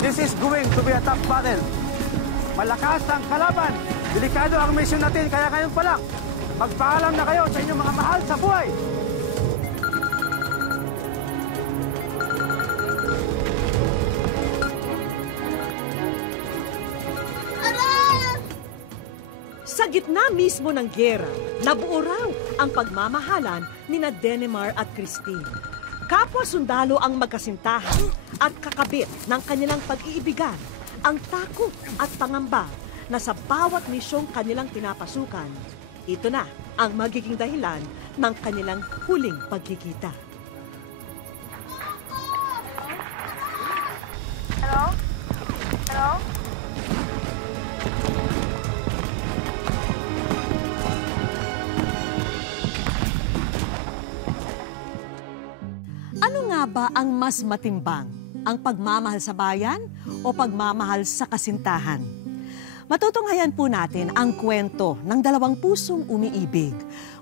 This is going to be a tough battle. Malakas ang kalaban. Delikado ang mission natin, kaya ngayon pa lang, magpaalam na kayo sa inyong mga mahal sa buhay. Sa gitna mismo ng giyera, nabuo raw ang pagmamahalan nina Denemar at Christine. Kapwa sundalo ang magkasintahan at kakabit ng kanilang pag-iibigan, ang takot at pangamba na sa bawat misyong kanilang pinapasukan, ito na ang magiging dahilan ng kanilang huling pagkikita. Hello? Hello? Ano nga ba ang mas matimbang? Ang pagmamahal sa bayan o pagmamahal sa kasintahan? Matutunghayan po natin ang kwento ng dalawang pusong umiibig,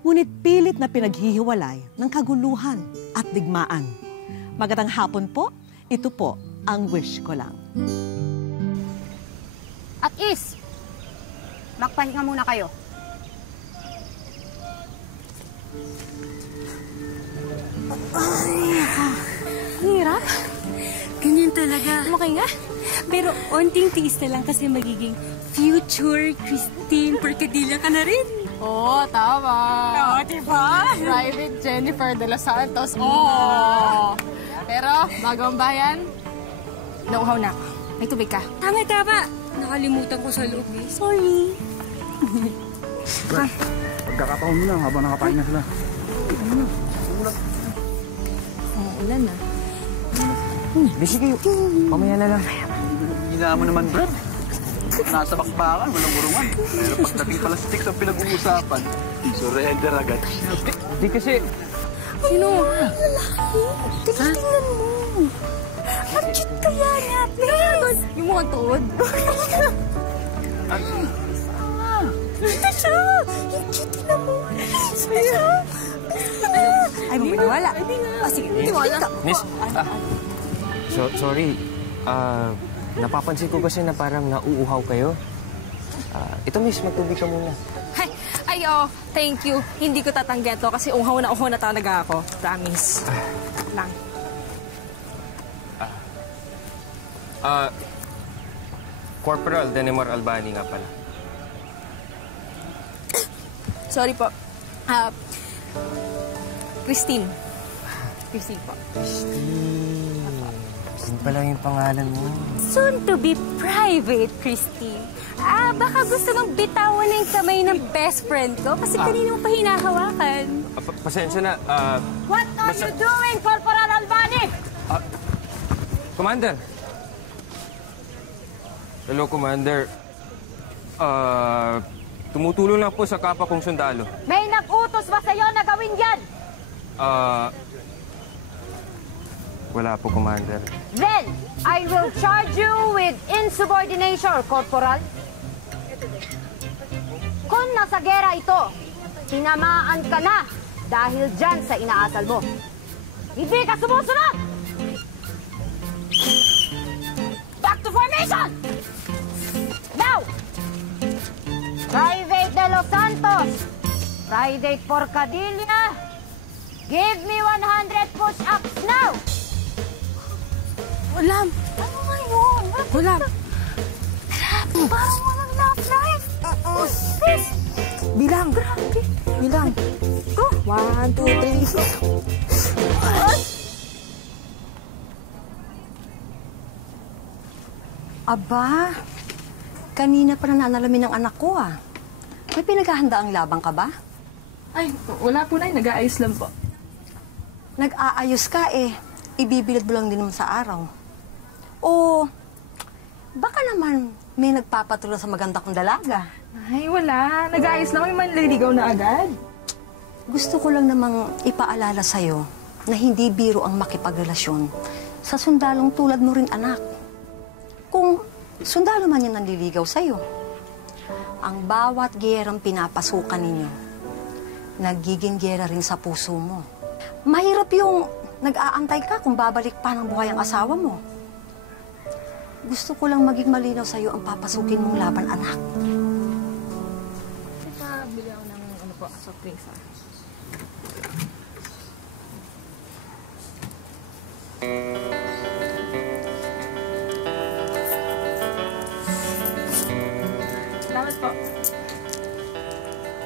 ngunit pilit na pinaghihiwalay ng kaguluhan at digmaan. Magandang hapon po, ito po ang Wish Ko Lang. At Is, magpahinga muna kayo. Hirap? Ganyan talaga. Okay nga. Pero onting tiis na lang kasi magiging future Christine Porcadilla ka na rin. Oo, tama. Oo, diba? Private Jennifer de los Santos. Oo. Pero, bago ang bayan, nauhaw na ako. May tubig ka. Tama. Nakalimutan ko sa loob eh. Sorry. Pagkakataon mo lang habang nakapain na sila. Ulan na. Busy kayo. Mamaya na lang. Ginawa mo naman, Brad. Nasa bakbakan, walang urungan. Pero pagdating pala sticks ang pinag-uusapan, surrender agad. Di kasi... Sino? Lalaki. Tingnan mo. Ang cute kaya niya, please. Yung mukhang tuod. Ito siya. Yung cute, tingnan mo. Ito siya. Ay, may maniwala. Sige, maniwala. Miss, sorry. Napapansin ko kasi na parang nauuhaw kayo. Ito, miss, magtubig ka muna. Ay, thank you. Hindi ko tatanggihan to kasi uhaw na talaga ako. Promise. Lang. Corporal Denemar Albani nga pala. Sorry po. Christine. Christine po. Christine pala yung pangalan mo. Soon to be private, Christine. Baka gusto mong bitawan na yung kamay ng best friend ko kasi kanina mo pa hinahawakan. Pasensya na. What are you doing, Corporal Albani? Commander. Hello, Commander. Tumutulong lang po sa kapwa kong sundalo. May nag-utos ba sa'yo na gawin yan? Wala po, Commander. Then, I will charge you with insubordination, Corporal. Kung nasa gera ito, tinamaan ka na dahil dyan sa inaasal mo. Hindi ka sumusunod! Back to formation! Now! Private de los Santos, Private Porcadilla, give me 100 push-ups now! Ulam! Ano nga yun? Ulam! Parang walang love life! Sis! Bilang! Grabe! Bilang! 1, 2, 3. Aba, kanina pa nananalamin ng anak ko May pinaghahanda ang labang ka ba? Ay, wala po na. Nag-aayos lang po. Nag-aayos ka ibibilad mo lang din naman sa araw. O, baka naman may nagpapatula sa maganda kong dalaga. Ay, wala. Nag-aayos lang. May manliligaw na agad. Gusto ko lang namang ipaalala sa'yo na hindi biro ang makipagrelasyon sa sundalong tulad mo rin, anak. Kung sundalo man yung nanliligaw sa'yo, ang bawat gyerang pinapasukan ninyo, nagiging gyera rin sa puso mo. Mahirap yung nag-aantay ka kung babalik pa ng buhay ang asawa mo. Gusto ko lang maging malinaw sa'yo ang papasukin mong laban, anak. Bili ako ng soft drinks. Salamat po.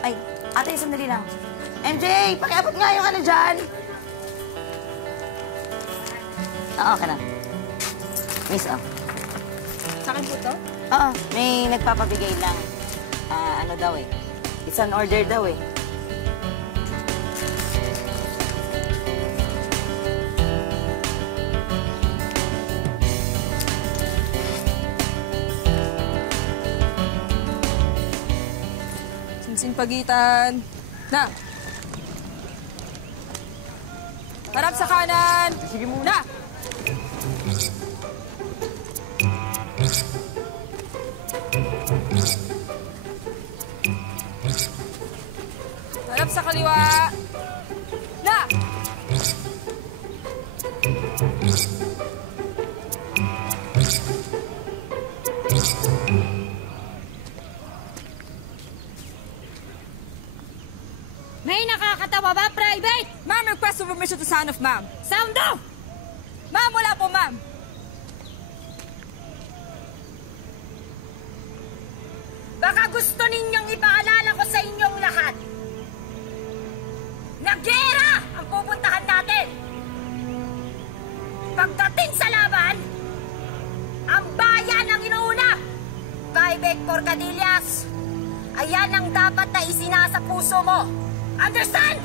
Ay, ate, sandali lang. MJ, pakiabot nga yung ano dyan. Okay na. Miss, Sa akin po to? Oo, may nagpapabigay lang. Ano daw eh. It's an order daw eh. Sinsing pagitan. Na! Harap sa kanan! Sige mo. Na! Harap sa kaliwa! Na! May nakakatawa ba, Private? Ma'am, request for permission to sound of ma'am. Sound off! Ma'am, wala po, ma'am. Baka gusto ninyong ipaalala ko sa inyong lahat na gera ang pupuntahan natin. Pagdating sa laban, ang bayan ang inuuna. Private Porcadillas, ayan ang dapat na isinasa puso mo. Understand?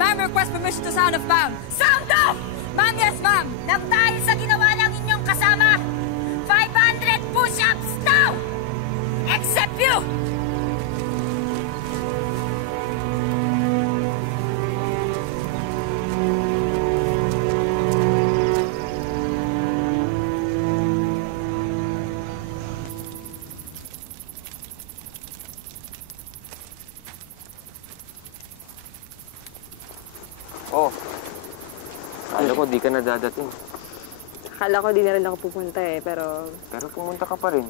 Ma'am, request permission to sound of ma'am. Sound off! Ma'am, yes, ma'am. Nang dahil sa ginawa ng inyong kasama, 500 push-ups now! Except you! Oh. Akala ko di ka na dadating. Akala ko di na rin ako pupunta eh, pero... Pero pumunta ka pa rin.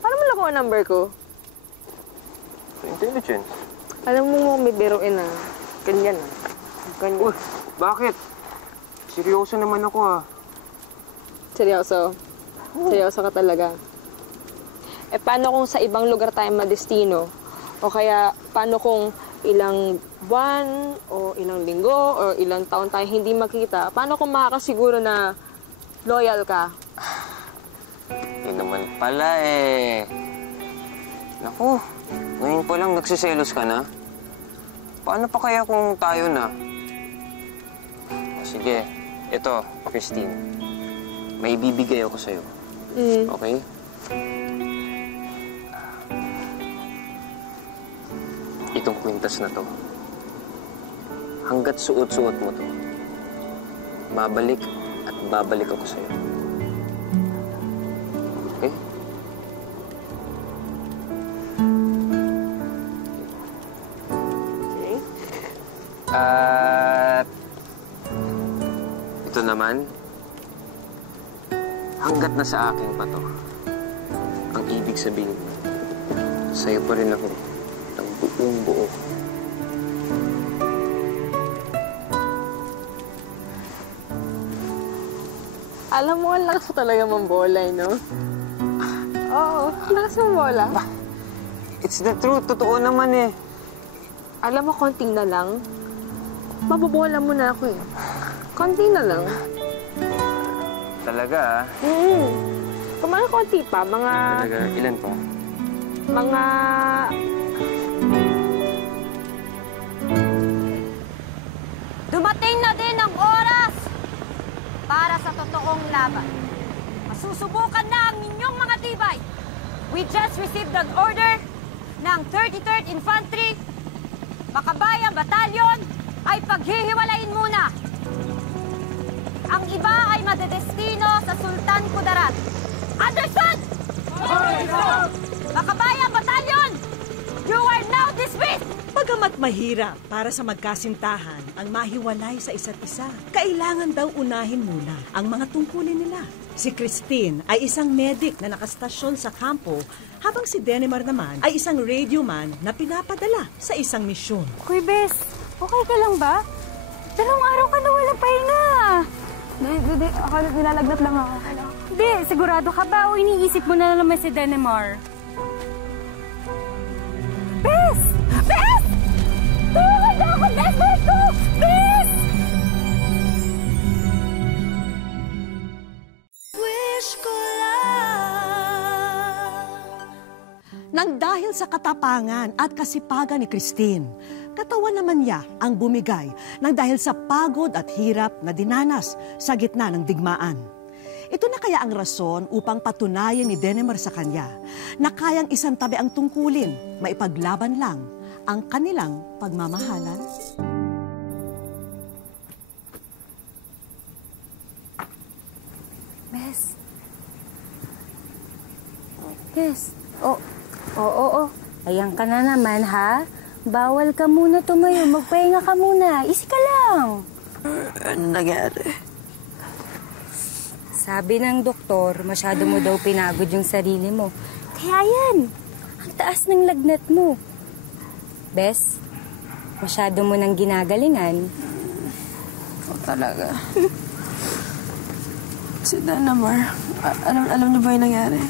Paano mo nakuha ang number ko? Sa intelligence. Alam mo may biruin ah. Ganyan ah. Ganyan. Uy, bakit? Seryoso naman ako ah. Seryoso? Seryoso ka talaga? Eh, paano kung sa ibang lugar tayo madestino? O kaya, paano kung ilang buwan, o ilang linggo, o ilang taon tayo hindi makita? Paano kung makakasiguro na loyal ka? Yun naman pala eh. Naku, ngayon pa lang nagsiselos ka na. Paano pa kaya kung tayo na? O sige, ito, Christine. May ibibigay ako sa'yo. Okay? Itong kwintas na to. Hanggat suot-suot mo to, babalik at babalik ako sa'yo. Okay? Okay. At ito naman, hanggat nasa akin pa to, ang ibig sabihin, sa'yo pa rin ako ng buong buo. Alam mo, ang lakas mo talaga mambola, no? Oo, lakas mambola. It's the truth. Totoo naman eh. Alam mo, konting na lang, mabobola mo na ako eh. Konti na lang. Talaga ah. Kung mga konti pa, mga... Talaga, ilan pa? Mga... Dumating na din ang oras para sa totoong laban. Masusubukan na ang inyong mga tibay. We just received an order ng 33rd Infantry. Makabayang Batalyon ay paghihiwalayin muna. Ang iba ay madedestino sa Sultan Kudarat. Understood? Makabayang Batalyon, you are now dismissed! Bagamat mahirap para sa magkasintahan ang mahiwalay sa isa't isa, kailangan daw unahin muna ang mga tungkulin nila. Si Christine ay isang medic na nakastasyon sa kampo, habang si Denemar naman ay isang radio man na pinapadala sa isang misyon. Kuy Bes, okay ka lang ba? 2 araw ka na walang pahinga. Hindi. Akala nilalagnat lang ako. Hindi, sigurado ka ba o iniisip mo na naman si Denemar? Bes! Bes! Tulungan niyo ako, Bes! Bes! Bes! Wish ko Nang dahil sa katapangan at kasipagan ni Christine, katawan naman niya ang bumigay nang dahil sa pagod at hirap na dinanas sa gitna ng digmaan. Ito na kaya ang rason upang patunayan ni Denemar sa kanya na kayang isantabi ang tungkulin, maipaglaban lang ang kanilang pagmamahalan? Bes. Bes. Oo. Ayan ka na naman, ha? Bawal ka muna tumayo. Magpahinga ka muna. Easy ka lang. Ano nangyari? Sabi ng doktor, masyado mo daw pinagod yung sarili mo. Kaya yan. Ang taas ng lagnat mo. Bes, masyado mo nang ginagalingan. Talaga. Si Denemar, alam niyo ba yung nangyari?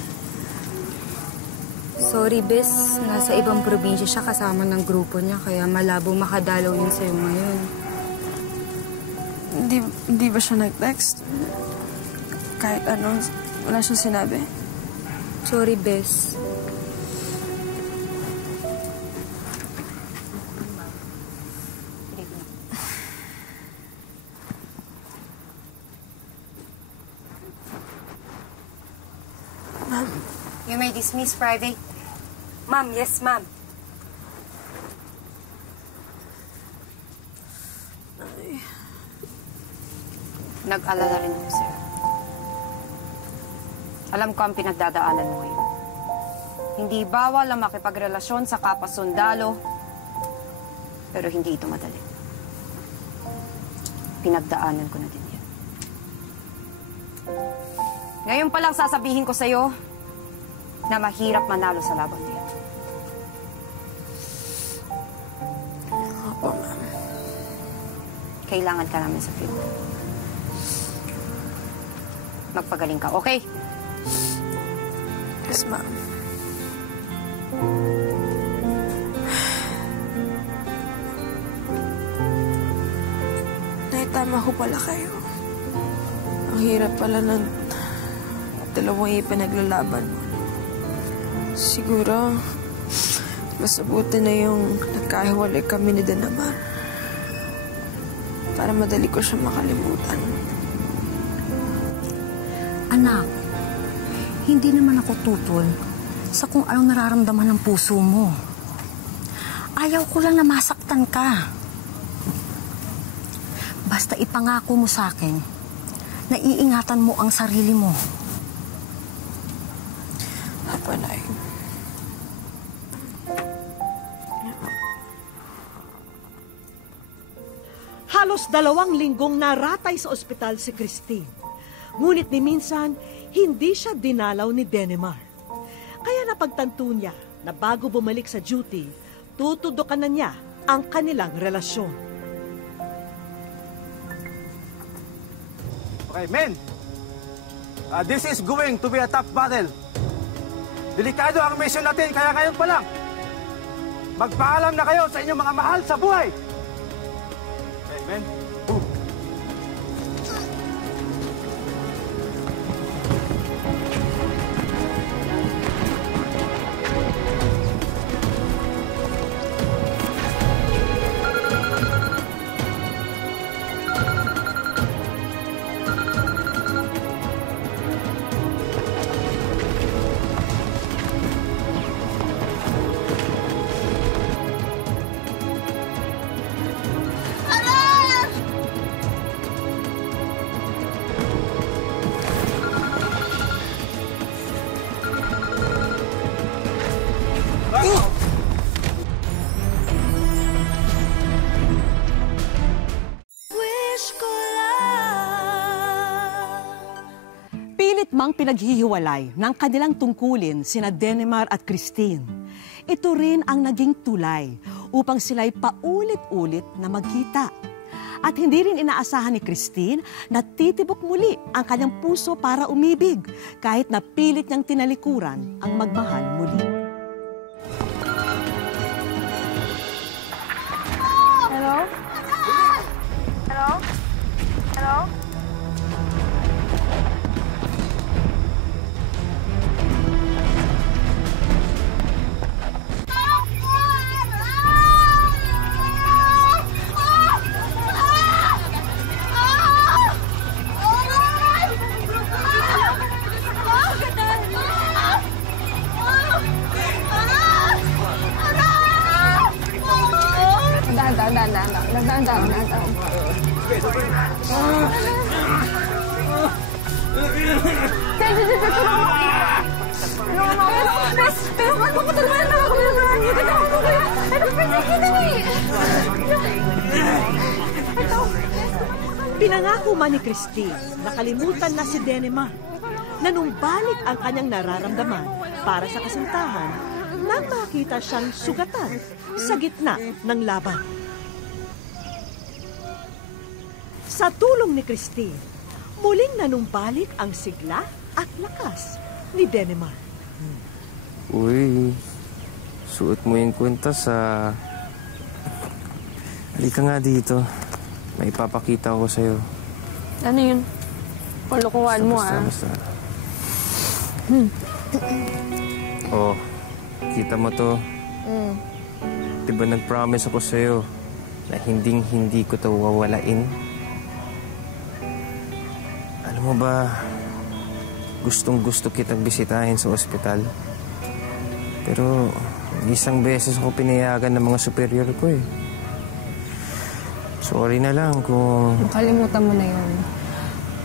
Sorry, Bes. Nasa ibang probinsya siya kasama ng grupo niya, kaya malabo makadalaw yun sa'yo ngayon. Hindi ba siya nag-text? Kahit ano, wala siyang sinabi? Sorry, Bes. Ma'am. You may dismiss, Private. Ma'am, yes, ma'am. Nag-alala rin ako, sir. Alam ko ang pinagdadaanan mo ngayon. Hindi bawal ang makipagrelasyon sa kapwa-sundalo, pero hindi ito madali. Pinagdaanan ko na din yan. Ngayon pa lang sasabihin ko sa'yo na mahirap manalo sa laban niya. Opo, ma'am. Kailangan ka namin sa field. Magpagaling ka, okay? Yes, ma'am. Naitama ko pala kayo. Ang hirap pala ng dalawang ipinaglalaban mo. Siguro, mas mabuti na yung nagkahiwalay kami ni Denemar. Para madali ko siya makalimutan. Anak, hindi naman ako tutol sa kung anong nararamdaman ng puso mo. Ayaw ko lang na masaktan ka. Basta ipangako mo sa akin na iingatan mo ang sarili mo. Hapanay. Halos 2 linggong naratay sa ospital si Christine. Ngunit ni minsan, hindi siya dinalaw ni Denemar. Kaya napagtanto niya na bago bumalik sa duty, tutudukan na niya ang kanilang relasyon. Okay, men. This is going to be a tough battle. Delikado ang mission natin, kaya ngayon pa lang. Magpaalam na kayo sa inyong mga mahal sa buhay. Okay, men. Move. Kahit mang pinaghihiwalay ng kanilang tungkulin sina Denemar at Christine, ito rin ang naging tulay upang sila'y paulit-ulit na magkita. At hindi rin inaasahan ni Christine na titibok muli ang kanyang puso para umibig kahit na pilit niyang tinalikuran ang magmahal muli. Hello? Hello? Hello? Pinangako man ni Christine, nakalimutan na si Denemar. Nanumbalik ang kanyang nararamdaman para sa kasintahan nang makita siyang sugatan sa gitna ng laban. Sa tulong ni Christine, muling nanumbalik ang sigla at lakas ni Denemar. Uy, suot mo yung kwintas sa... Halika nga dito. May ipapakita ko sa'yo. Ano yun? Palukuhan mo, Basta. Oh, kita mo to. Diba nag-promise ako sa'yo na hindi ko to wawalain? Alam mo ba, gustong-gusto kitang bisitahin sa ospital. Pero isang beses ako pinayagan ng mga superior ko eh. Sorry na lang kung... Kalimutan mo na yun.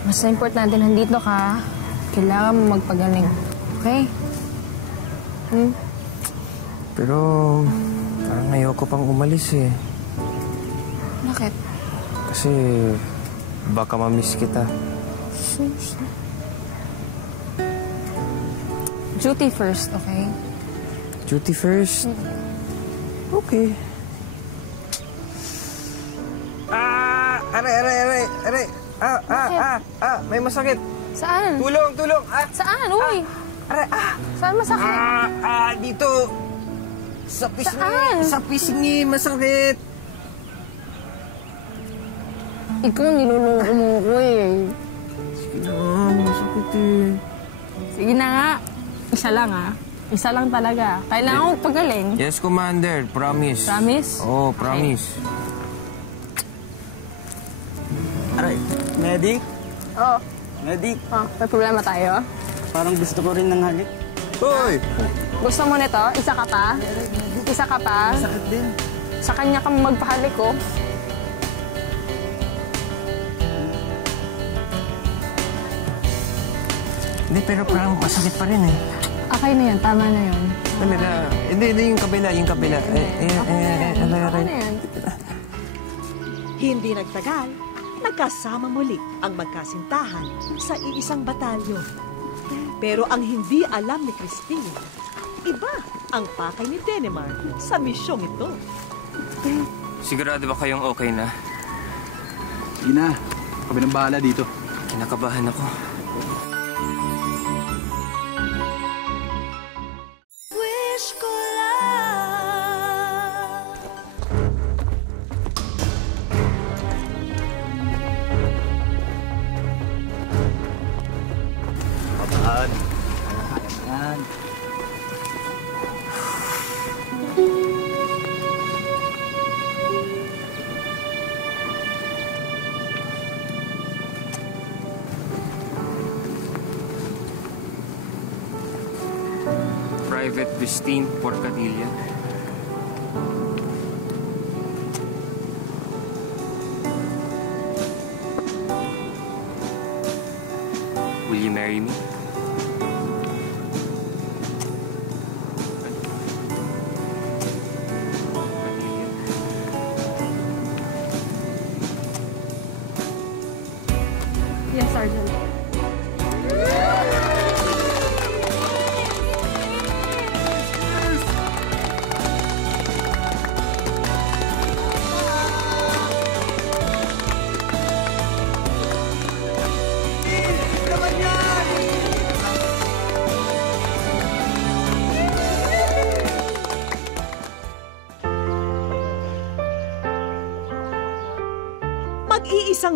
Mas importante nandito ka, kailangan mo magpagaling. Okay? Pero parang ayoko pang umalis eh. Bakit? Kasi baka ma-miss kita. Duty first, okay? Duty first? Okay. Aray. May masakit. Saan? Tulong. Saan? Uy! Aray, Saan masakit? Dito. Sa pisngi. Saan? Sa pisngi, masakit. Ikaw niluloko mo ko eh. Sige na, masakit eh. Sige na nga. Isa lang Isa lang talaga. Kailangan ko pagaling. Yes, Commander. Promise. Promise? Oo, promise. Aray, medic? Oo. Medic? May problema tayo? Parang gusto ko rin ng halik. Hoy! Gusto mo nito? Isa ka pa? Isa ka pa? Sakit din. Sa kanya ka magpahalik ko. Hindi, pero parang masakit pa rin eh. Okay na yan. Tama na yun. Hindi, yung kabila. Tama na yan. Hindi nagtagal, nagkasama muli ang magkasintahan sa iisang batalyon. Pero ang hindi alam ni Christine, iba ang pakay ni Denemar sa misyong ito. Sigurado ba kayong okay na? Sige na, kami nang bahala dito. Kinakabahan ako. Private Christine Porcadilla. Will you marry me? Yes, Sergeant.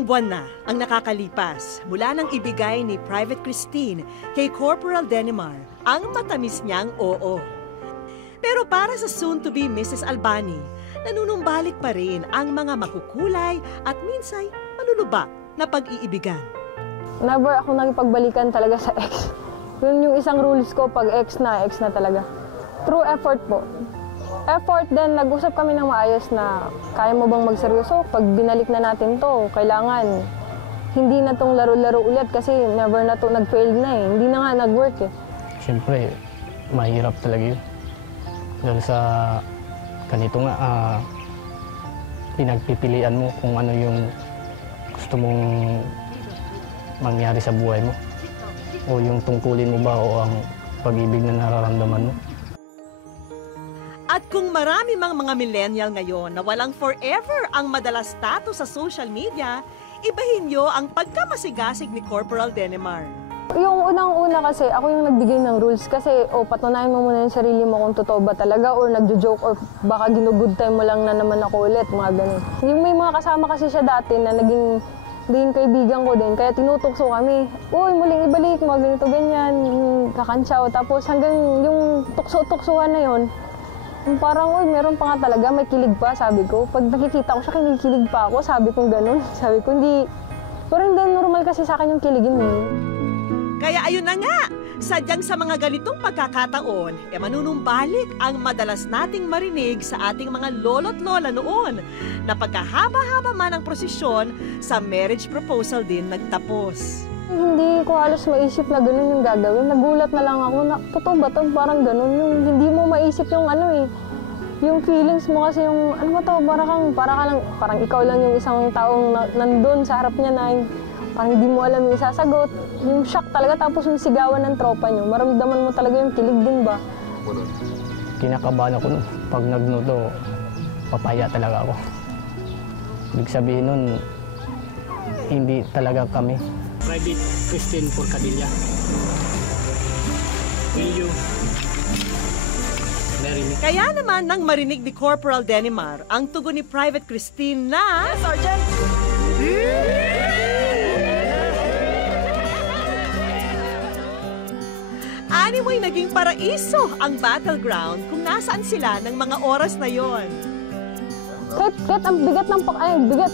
buwan na ang nakakalipas mula nang ibigay ni Private Christine kay Corporal Denimar ang matamis niyang oo. Pero para sa soon-to-be Mrs. Albani, nanunumbalik pa rin ang mga makukulay at minsay malulubak na pag-iibigan. Never ako nakipagbalikan talaga sa ex. Yun yung isang rules ko, pag ex na talaga. Through effort po. Effort din, nag-usap kami ng maayos na kaya mo bang magseryoso? Pag binalik na natin to, kailangan hindi na tong laro-laro ulit kasi never na to, nag-fail na eh. Hindi na nga nag-work eh. Siyempre, mahirap talaga yun. Dahil sa ganito nga, pinagpipilian mo kung ano yung gusto mong mangyari sa buhay mo. O yung tungkulin mo ba o ang pag-ibig na nararamdaman mo. At kung marami mang mga millennial ngayon na walang forever ang madalas status sa social media, ibahin nyo ang pagkamasigasig ni Corporal Denimar. Yung unang-una kasi, ako yung nagbigay ng rules kasi patunayan mo muna yung sarili mo kung totoo ba talaga or nagjo-joke or baka ginugood time mo lang na naman ako ulit, mga ganun. Yung may mga kasama kasi siya dati na naging kaibigan ko din, kaya tinutukso kami. Uy, muling ibalik, mga ganito, ganyan, kakantsaw. Tapos hanggang yung tukso-tuksuhan na yon, parang, uy, meron pa nga talaga, may kilig pa, sabi ko. Pag nakikita ko siya, kinikilig pa ako, sabi ko ganun. Sabi ko, hindi. Pero hindi normal kasi sa akin yung kiligin eh. Kaya ayun na nga, sadyang sa mga ganitong pagkakataon, manunumbalik ang madalas nating marinig sa ating mga lolo't lola noon na pagkahaba-haba man ang prosesyon, sa marriage proposal din nagtapos. Hindi ko halos maisip na ganun yung gagawin. Nagulat na lang ako na, totoo ba ito? Parang ganun. Yung hindi mo maisip yung ano eh. Yung feelings mo kasi yung, ano ba ito? Parang ikaw lang yung isang taong nandun sa harap niya na parang hindi mo alam yung isasagot. Yung shock talaga, tapos yung sigawan ng tropa niyo. Maramdaman mo talaga yung kilig din ba? Kinakabahan ako nun. Pag nagnuto, papaya talaga ako. Ibig sabihin nun, hindi talaga kami. Private Christine Porcadilla. Will you marry me? Kaya naman nang marinig ni Corporal Denimar ang tugon ni Private Christine na... Yes, Sergeant! Anyway, naging paraiso ang battleground kung nasaan sila ng mga oras na yon. Kahit ang bigat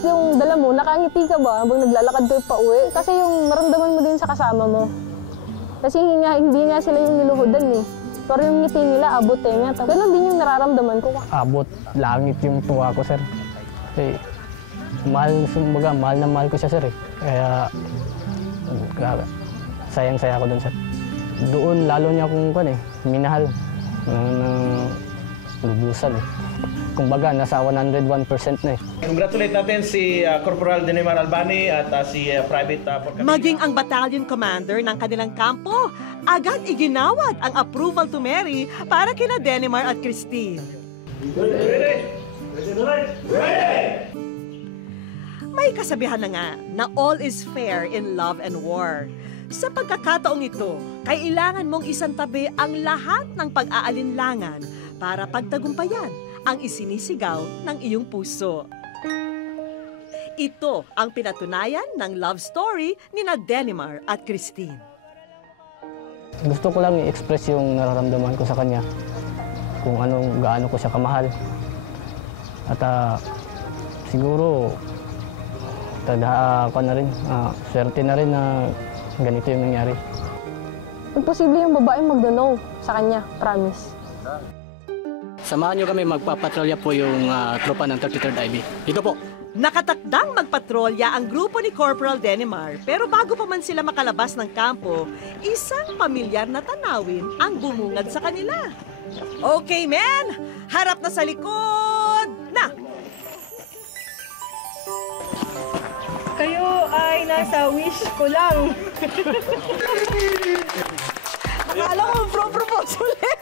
yung dala mo, nakangiti ka ba habang naglalakad kayo pa uwi? Kasi yung maramdaman mo din sa kasama mo. Kasi hindi nga sila yung niluhudan eh. Pero yung ngiti nila, abot eh nga. Ganun din yung nararamdaman ko. Abot, langit yung tuwa ko, sir. Kasi mahal na mahal ko siya, sir eh. Kaya sayang-saya ko dun, sir. Doon, lalo niya akong minahal ng lubusan eh. Kumbaga, nasa 101% na eh. Congratulate natin si Corporal Denimar Albani at si Private Porcadilla. Maging ang battalion commander ng kanilang kampo, agad iginawad ang approval to marry para kina Denimar at Christine. May kasabihan na nga na all is fair in love and war. Sa pagkakataong ito, kailangan mong isantabi ang lahat ng pag-aalinlangan para pagtagumpayan ang isinisigaw ng iyong puso. Ito ang pinatunayan ng love story ni Denimar at Christine. Gusto ko lang i-express yung nararamdaman ko sa kanya. Kung gaano ko siya kamahal. At siguro, swerte na rin na ganito yung nangyari. Imposible yung babae mag-no sa kanya, promise. Samahan niyo kami, magpapatrolya po yung tropa ng 33rd IB. Dito po. Nakatakdang magpatrolya ang grupo ni Corporal Denimar, pero bago pa man sila makalabas ng kampo, isang pamilyar na tanawin ang bumungad sa kanila. Okay, men! Harap na sa likod! Na! Kayo ay nasa wish ko lang. Akala ko propose ulit.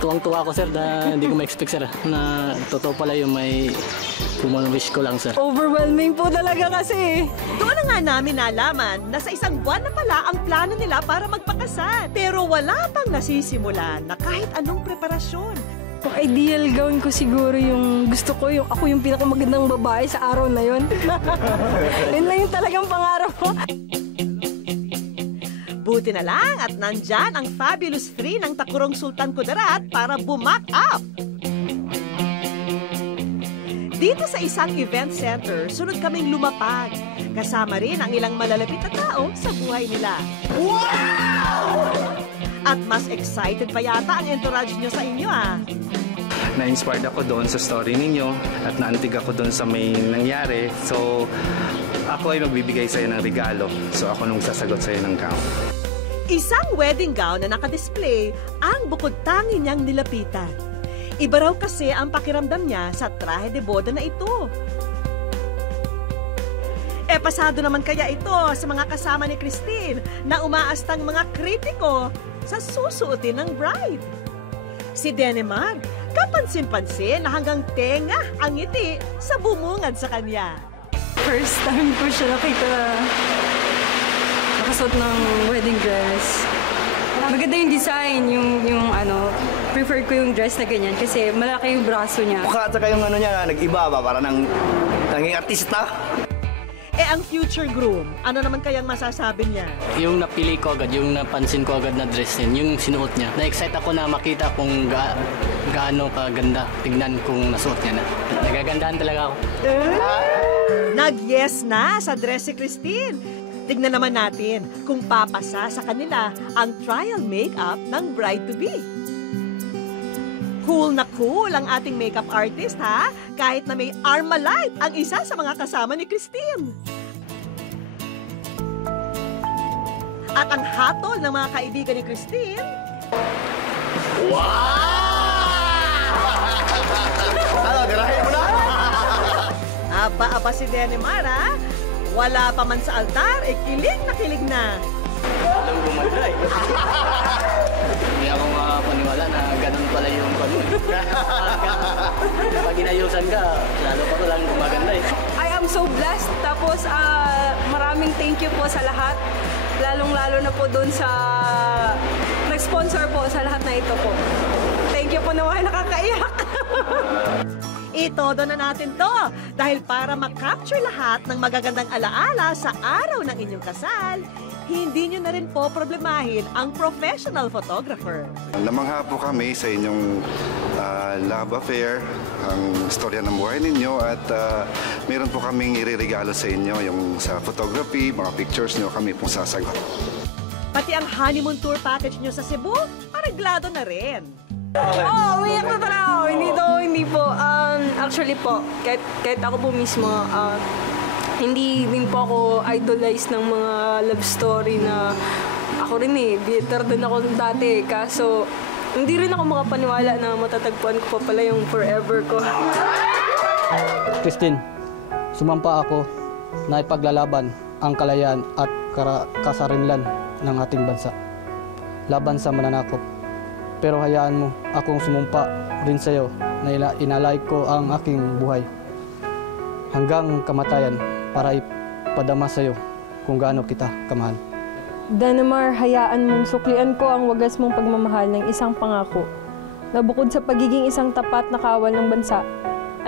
Tuwang-tuwa ako, sir, na hindi ko ma-expect, sir, na totoo pala yung may wish ko lang, sir. Overwhelming po talaga kasi. Doon na nga namin nalaman na sa isang buwan na pala ang plano nila para magpakasal. Pero wala pang nasisimulan na kahit anong preparasyon. Ang ideal gawin ko siguro yung gusto ko, yung ako yung pinakamagandang babae sa araw na yun. Yun lang yung talagang pangarap ko. Buti na lang at nandyan ang Fabulous 3 ng Takurong Sultan Kudarat para bumak up. Dito sa isang event center, sunod kaming lumapag. Kasama rin ang ilang malalapit na tao sa buhay nila. Wow! At mas excited pa yata ang entourage nyo sa inyo, ah. Na-inspired ako doon sa story ninyo at naantig ako doon sa may nangyari. So, ako ay magbibigay sa'yo ng regalo. So, ako nung sasagot sa'yo ng gown. Isang wedding gown na nakadisplay ang bukod tangi niyang nilapitan. Iba raw kasi ang pakiramdam niya sa trahe de boda na ito. Pasado naman kaya ito sa mga kasama ni Christine na umaastang mga kritiko sa susuotin ng bride. Si Denemar, kapansin-pansin na hanggang tenga ang ngiti sa bumungad sa kanya. First time ko siya nakita nakasuot ng wedding dress. Maganda yung design, yung prefer ko yung dress na ganyan kasi malaki yung braso niya. Mukha at saka yung niya, nag-iba ba? Para nanging artista. Ang future groom, ano naman kayang masasabi niya? Yung napili ko agad, yung napansin ko agad na dress niya, yung sinuot niya. Na-excite ako na makita kung gaano kaganda tignan kung nasuot niya na. Nagagandahan talaga ako. Nag-yes na sa dress si Christine. Tignan naman natin kung papasa sa kanila ang trial makeup ng bride-to-be. Cool na cool ang ating makeup artist, ha? Kahit na may Armalite ang isa sa mga kasama ni Christine. At ang hatol ng mga kaibigan ni Christine... Wow! Ano, garahin mo na? Aba si Denemar, ha? Wala pa man sa altar, kilig na kilig na. Alam gumanda eh. Hindi ako makapaniwala na ganun pala yung kanon. Pag inayusan ka, lalo pa lang gumaganda eh. I am so blessed. Tapos maraming thank you po sa lahat. Lalong-lalo na po doon sa nag-sponsor po sa lahat na ito po. Thank you po na wala nakakaiyak. Itodo na natin to dahil para makapture lahat ng magagandang alaala sa araw ng inyong kasal, hindi nyo na rin po problemahin ang professional photographer. Namangha po kami sa inyong love affair, ang istorya ng buhay ninyo at meron po kaming iririgalo sa inyo yung sa photography, mga pictures nyo kami pong sasagot. Pati ang honeymoon tour package nyo sa Cebu, areglado na rin. Oh, umiyak na talaga ako. Hindi po. Actually po, kahit ako po mismo, hindi din po ako idolize ng mga love story na ako rin bitter din ako dati. Kaso, hindi rin ako makapaniwala na matatagpuan ko pa pala yung forever ko. Christine, sumampa ako na ipaglalaban ang kalayaan at kasarinlan ng ating bansa. Laban sa mananakop. Pero hayaan mo akong sumumpa rin sa iyo na inalay ko ang aking buhay hanggang kamatayan para ipadama sa iyo kung gaano kita kamahal. Denemar, hayaan mong suklian ko ang wagas mong pagmamahal ng isang pangako na bukod sa pagiging isang tapat na kawal ng bansa,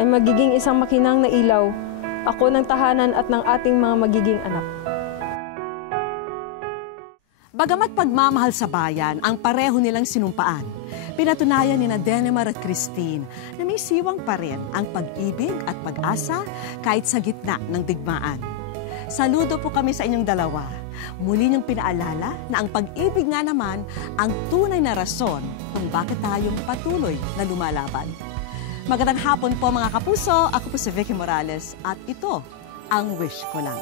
ay magiging isang makinang na ilaw, ako ng tahanan at ng ating mga magiging anak. Bagamat pagmamahal sa bayan ang pareho nilang sinumpaan, pinatunayan ni Denemar at Christine na may siwang pa rin ang pag-ibig at pag-asa kahit sa gitna ng digmaan. Saludo po kami sa inyong dalawa. Muli niyong pinaalala na ang pag-ibig nga naman ang tunay na rason kung bakit tayong patuloy na lumalaban. Magandang hapon po mga kapuso, ako po si Vicky Morales at ito ang Wish Ko Lang.